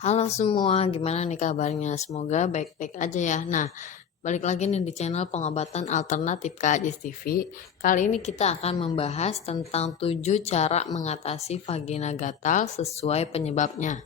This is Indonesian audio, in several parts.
Halo semua, gimana nih kabarnya? Semoga baik-baik aja ya. Nah, balik lagi nih di channel pengobatan alternatif KAJIS TV. Kali ini kita akan membahas tentang 7 cara mengatasi vagina gatal sesuai penyebabnya.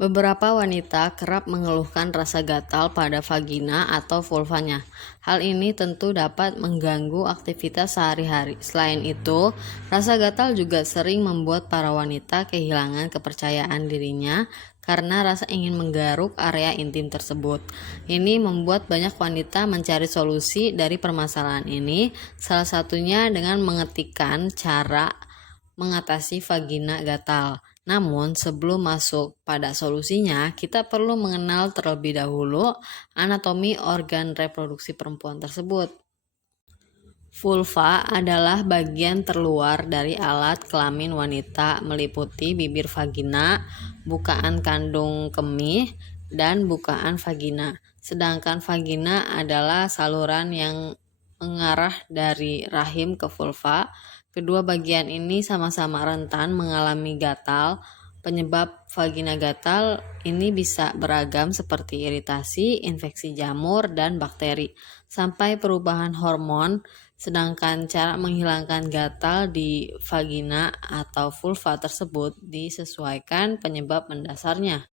Beberapa wanita kerap mengeluhkan rasa gatal pada vagina atau vulvanya. Hal ini tentu dapat mengganggu aktivitas sehari-hari. Selain itu, rasa gatal juga sering membuat para wanita kehilangan kepercayaan dirinya karena rasa ingin menggaruk area intim tersebut. Ini membuat banyak wanita mencari solusi dari permasalahan ini, salah satunya dengan mengetikkan cara mengatasi vagina gatal. Namun, sebelum masuk pada solusinya, kita perlu mengenal terlebih dahulu anatomi organ reproduksi perempuan tersebut. Vulva adalah bagian terluar dari alat kelamin wanita, meliputi bibir vagina, bukaan kandung kemih, dan bukaan vagina. Sedangkan vagina adalah saluran yang mengarah dari rahim ke vulva. Kedua bagian ini sama-sama rentan mengalami gatal. Penyebab vagina gatal ini bisa beragam seperti iritasi, infeksi jamur, dan bakteri, sampai perubahan hormon. Sedangkan cara menghilangkan gatal di vagina atau vulva tersebut disesuaikan penyebab mendasarnya.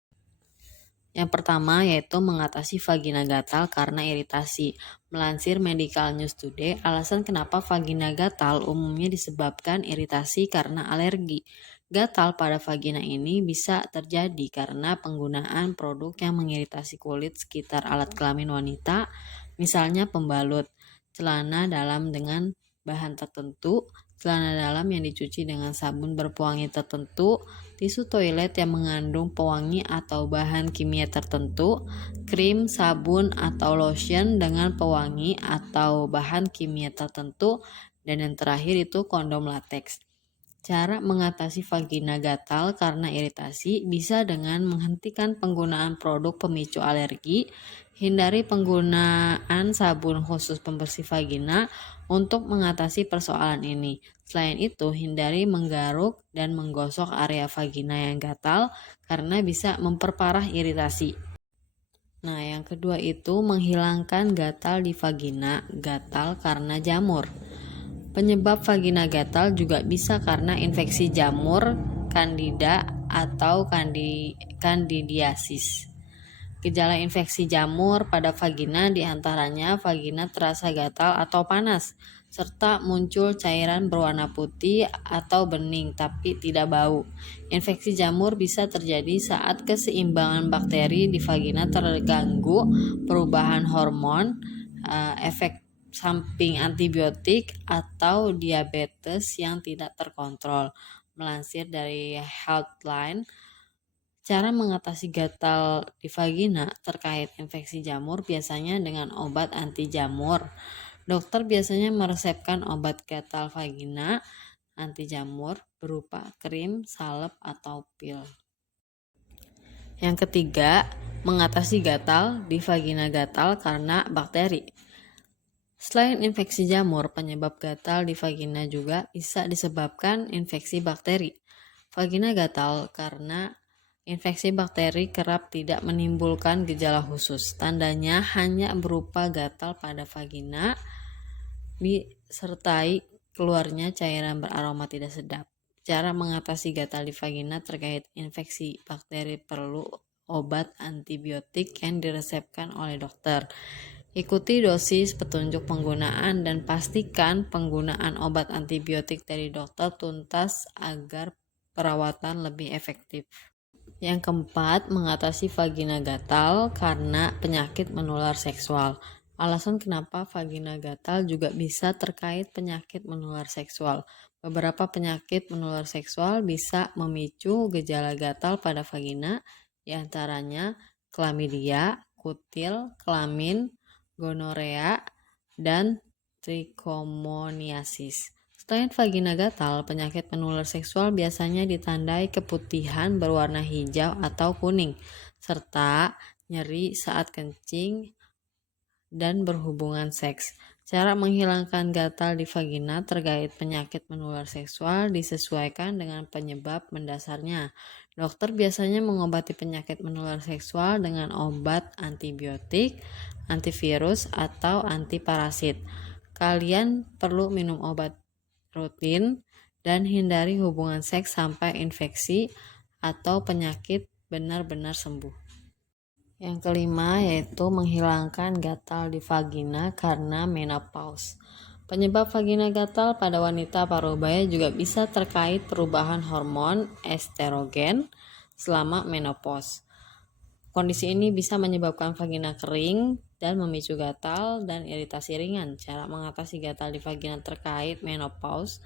Yang pertama yaitu mengatasi vagina gatal karena iritasi. Melansir Medical News Today, alasan kenapa vagina gatal umumnya disebabkan iritasi karena alergi. Gatal pada vagina ini bisa terjadi karena penggunaan produk yang mengiritasi kulit sekitar alat kelamin wanita, misalnya pembalut, celana dalam dengan bahan tertentu, celana dalam yang dicuci dengan sabun berpewangi tertentu, tisu toilet yang mengandung pewangi atau bahan kimia tertentu, krim, sabun, atau lotion dengan pewangi atau bahan kimia tertentu, dan yang terakhir itu kondom lateks. Cara mengatasi vagina gatal karena iritasi bisa dengan menghentikan penggunaan produk pemicu alergi, hindari penggunaan sabun khusus pembersih vagina untuk mengatasi persoalan ini. Selain itu, hindari menggaruk dan menggosok area vagina yang gatal karena bisa memperparah iritasi. Nah, yang kedua itu menghilangkan gatal di vagina, gatal karena jamur. Penyebab vagina gatal juga bisa karena infeksi jamur, candida, atau candidiasis. Gejala infeksi jamur pada vagina diantaranya vagina terasa gatal atau panas, serta muncul cairan berwarna putih atau bening tapi tidak bau. Infeksi jamur bisa terjadi saat keseimbangan bakteri di vagina terganggu, perubahan hormon, efek samping antibiotik, atau diabetes yang tidak terkontrol. Melansir dari Healthline, cara mengatasi gatal di vagina terkait infeksi jamur biasanya dengan obat anti jamur. Dokter biasanya meresepkan obat gatal vagina anti jamur berupa krim, salep, atau pil. Yang ketiga, mengatasi gatal di vagina gatal karena bakteri. Selain infeksi jamur, penyebab gatal di vagina juga bisa disebabkan infeksi bakteri. Vagina gatal karena infeksi bakteri kerap tidak menimbulkan gejala khusus. Tandanya hanya berupa gatal pada vagina disertai keluarnya cairan beraroma tidak sedap. Cara mengatasi gatal di vagina terkait infeksi bakteri perlu obat antibiotik yang diresepkan oleh dokter. Ikuti dosis, petunjuk penggunaan, dan pastikan penggunaan obat antibiotik dari dokter tuntas agar perawatan lebih efektif. Yang keempat, mengatasi vagina gatal karena penyakit menular seksual. Alasan kenapa vagina gatal juga bisa terkait penyakit menular seksual. Beberapa penyakit menular seksual bisa memicu gejala gatal pada vagina, diantaranya chlamydia, kutil, kelamin, gonorea, dan trichomoniasis. Selain vagina gatal, penyakit menular seksual biasanya ditandai keputihan berwarna hijau atau kuning, serta nyeri saat kencing dan berhubungan seks. Cara menghilangkan gatal di vagina terkait penyakit menular seksual disesuaikan dengan penyebab mendasarnya. Dokter biasanya mengobati penyakit menular seksual dengan obat antibiotik, antivirus, atau antiparasit. Kalian perlu minum obat rutin dan hindari hubungan seks sampai infeksi atau penyakit benar-benar sembuh. Yang kelima yaitu menghilangkan gatal di vagina karena menopause. Penyebab vagina gatal pada wanita parubaya juga bisa terkait perubahan hormon estrogen selama menopause. Kondisi ini bisa menyebabkan vagina kering dan memicu gatal dan iritasi ringan. Cara mengatasi gatal di vagina terkait menopause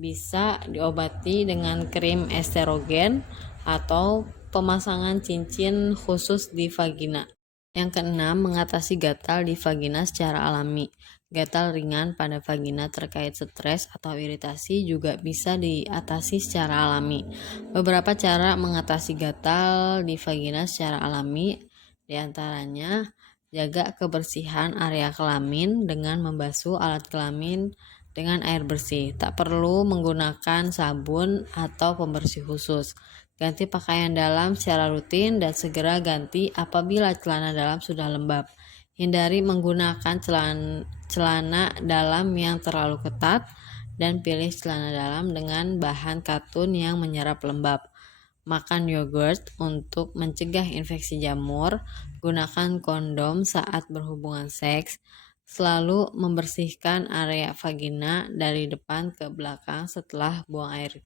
bisa diobati dengan krim estrogen atau pemasangan cincin khusus di vagina. Yang keenam, mengatasi gatal di vagina secara alami. Gatal ringan pada vagina terkait stres atau iritasi juga bisa diatasi secara alami. Beberapa cara mengatasi gatal di vagina secara alami, diantaranya jaga kebersihan area kelamin dengan membasuh alat kelamin dengan air bersih. Tak perlu menggunakan sabun atau pembersih khusus. Ganti pakaian dalam secara rutin dan segera ganti apabila celana dalam sudah lembab. Hindari menggunakan celana dalam yang terlalu ketat dan pilih celana dalam dengan bahan katun yang menyerap lembab. Makan yogurt untuk mencegah infeksi jamur. Gunakan kondom saat berhubungan seks. Selalu membersihkan area vagina dari depan ke belakang setelah buang air.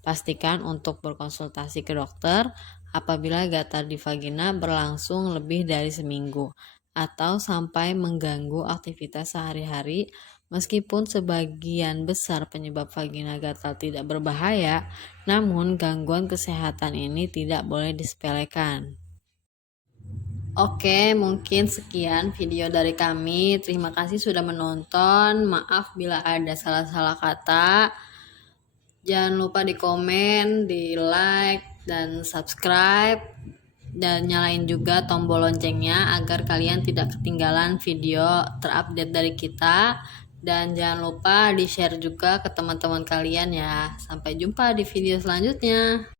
Pastikan untuk berkonsultasi ke dokter apabila gatal di vagina berlangsung lebih dari seminggu atau sampai mengganggu aktivitas sehari-hari. Meskipun sebagian besar penyebab vagina gatal tidak berbahaya, namun gangguan kesehatan ini tidak boleh disepelekan. Oke, mungkin sekian video dari kami. Terima kasih sudah menonton. Maaf bila ada salah-salah kata. Jangan lupa di komen, di like, dan subscribe, dan nyalain juga tombol loncengnya agar kalian tidak ketinggalan video terupdate dari kita. Dan jangan lupa di share juga ke teman-teman kalian ya. Sampai jumpa di video selanjutnya.